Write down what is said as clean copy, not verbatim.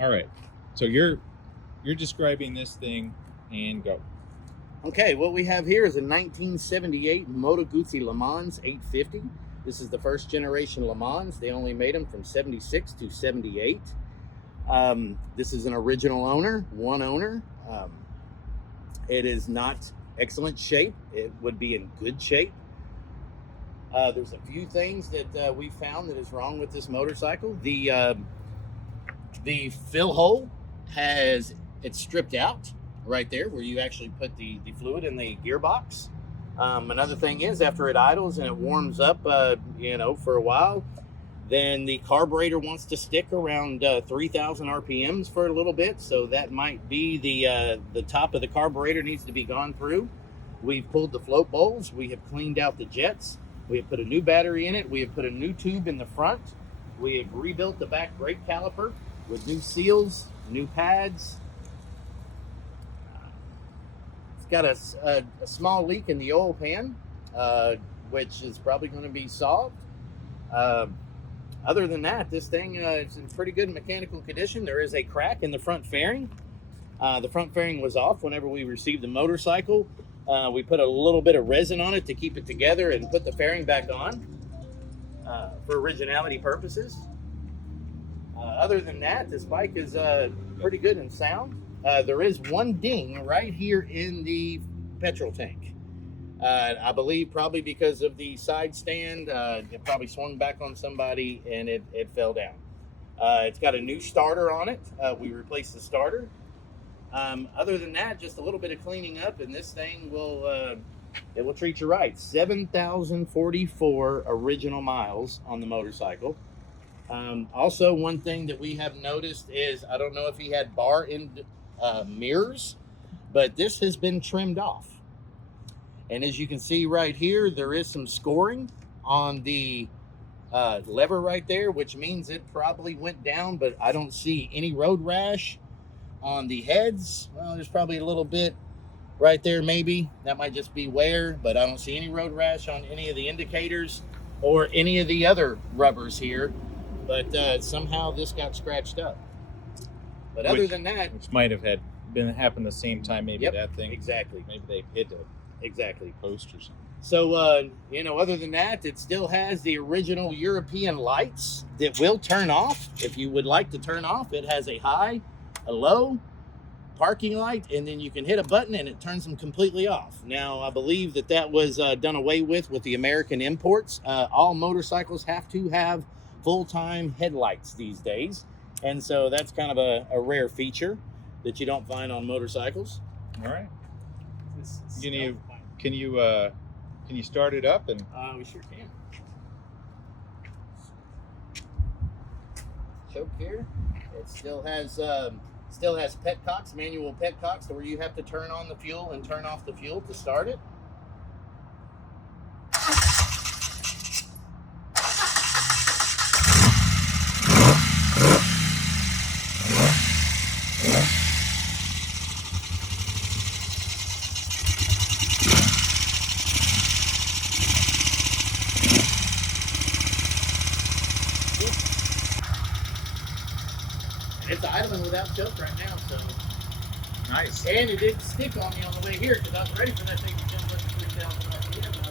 All right. So you're describing this thing, and go. Okay, what we have here is a 1978 MOTO GUZZI LeMans 850. This is the first generation LeMans. They only made them from 76 to 78. This is an original owner, one owner. It is not excellent shape. It would be in good shape. There's a few things that we found that is wrong with this motorcycle. The fill hole it's stripped out right there where you actually put the fluid in the gearbox. Another thing is, after it idles and it warms up, for a while, then the carburetor wants to stick around 3,000 RPMs for a little bit. So that might be the top of the carburetor needs to be gone through. We've pulled the float bowls. We have cleaned out the jets. We have put a new battery in it. We have put a new tube in the front. We have rebuilt the back brake caliper with new seals, new pads. It's got a small leak in the oil pan, which is probably going to be solved. Other than that, this thing is in pretty good mechanical condition. There is a crack in the front fairing. The front fairing was off whenever we received the motorcycle. We put a little bit of resin on it to keep it together and put the fairing back on for originality purposes. Other than that, this bike is pretty good and sound. There is one ding right here in the petrol tank. I believe probably because of the side stand, it probably swung back on somebody and it fell down. It's got a new starter on it. We replaced the starter. Other than that, just a little bit of cleaning up, and this thing will treat you right. 7,044 original miles on the motorcycle. Also, one thing that we have noticed is, I don't know if he had bar end mirrors, but this has been trimmed off. And as you can see right here, there is some scoring on the lever right there, which means it probably went down, but I don't see any road rash on the heads. Well, there's probably a little bit right there, maybe. That might just be wear, but I don't see any road rash on any of the indicators or any of the other rubbers here. But somehow this got scratched up. But other than that, which might have happened the same time, maybe. Yep, that thing. Exactly. Maybe they hit a post or something. So, other than that, it still has the original European lights that will turn off if you would like to turn off. It has a high, a low, parking light, and then you can hit a button and it turns them completely off. Now, I believe that was done away with the American imports. All motorcycles have to have full-time headlights these days, and so that's kind of a rare feature that you don't find on motorcycles. All right. Can you start it up? And we sure can. Choke here. It still has petcocks, manual petcocks, where you have to turn on the fuel and turn off the fuel to start it. It's idling without choke right now, so. Nice. And it didn't stick on me on the way here because I was ready for that thing to jump up to 3,000 RPM.